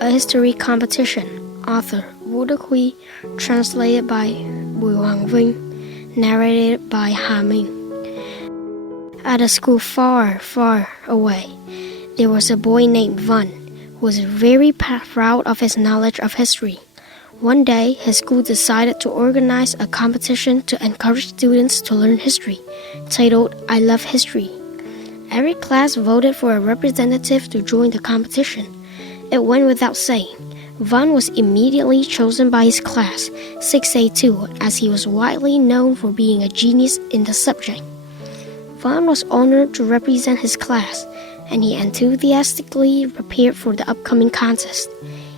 A History Competition. Author Duc Huy. Translated by Bùi Hoàng Vinh. Narrated by Minh. At a school far, far away, there was a boy named Văn who was very proud of his knowledge of history. One day, his school decided to organize a competition to encourage students to learn history, titled I Love History. Every class voted for a representative to join the competition. It went without saying. Văn was immediately chosen by his class, 6A2, as he was widely known for being a genius in the subject. Văn was honored to represent his class, and he enthusiastically prepared for the upcoming contest.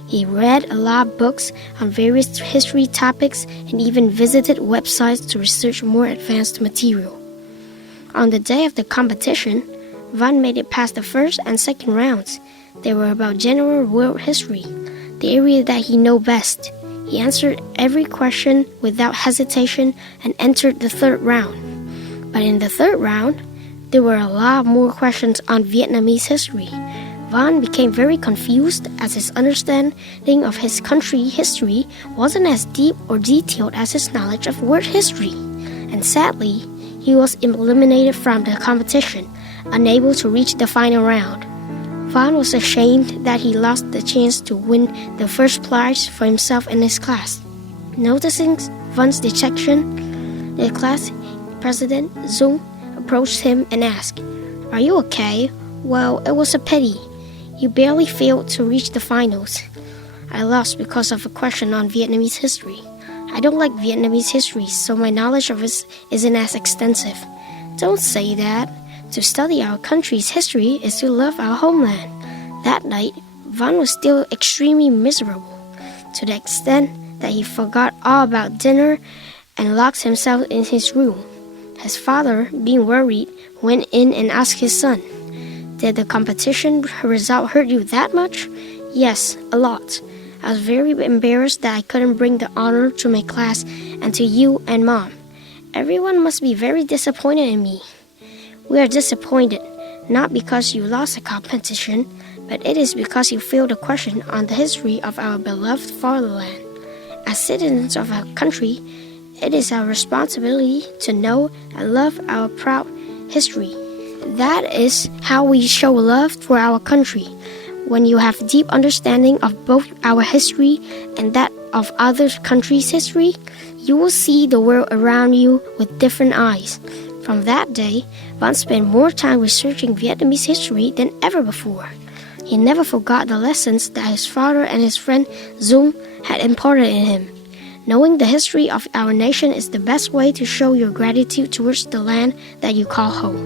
He read a lot of books on various history topics and even visited websites to research more advanced material. On the day of the competition, Văn made it past the first and second rounds. They were about general world history, the area that he knew best. He answered every question without hesitation and entered the third round. But in the third round, there were a lot more questions on Vietnamese history. Văn became very confused as his understanding of his country's history wasn't as deep or detailed as his knowledge of world history. And sadly, he was eliminated from the competition, unable to reach the final round. Văn was ashamed that he lost the chance to win the first prize for himself and his class. Noticing Van's dejection, the class president, Giọng, approached him and asked, "Are you okay? Well, it was a pity. You barely failed to reach the finals." "I lost because of a question on Vietnamese history. I don't like Vietnamese history, so my knowledge of it isn't as extensive." "Don't say that. To study our country's history is to love our homeland." That night, Văn was still extremely miserable, to the extent that he forgot all about dinner and locked himself in his room. His father, being worried, went in and asked his son, "Did the competition result hurt you that much?" "Yes, a lot. I was very embarrassed that I couldn't bring the honor to my class and to you and Mom. Everyone must be very disappointed in me." "We are disappointed, not because you lost the competition, but it is because you failed a question on the history of our beloved fatherland. As citizens of our country, it is our responsibility to know and love our proud history. That is how we show love for our country. When you have deep understanding of both our history and that of other countries' history, you will see the world around you with different eyes." From that day, Văn spent more time researching Vietnamese history than ever before. He never forgot the lessons that his father and his friend Giọng had imparted in him. Knowing the history of our nation is the best way to show your gratitude towards the land that you call home.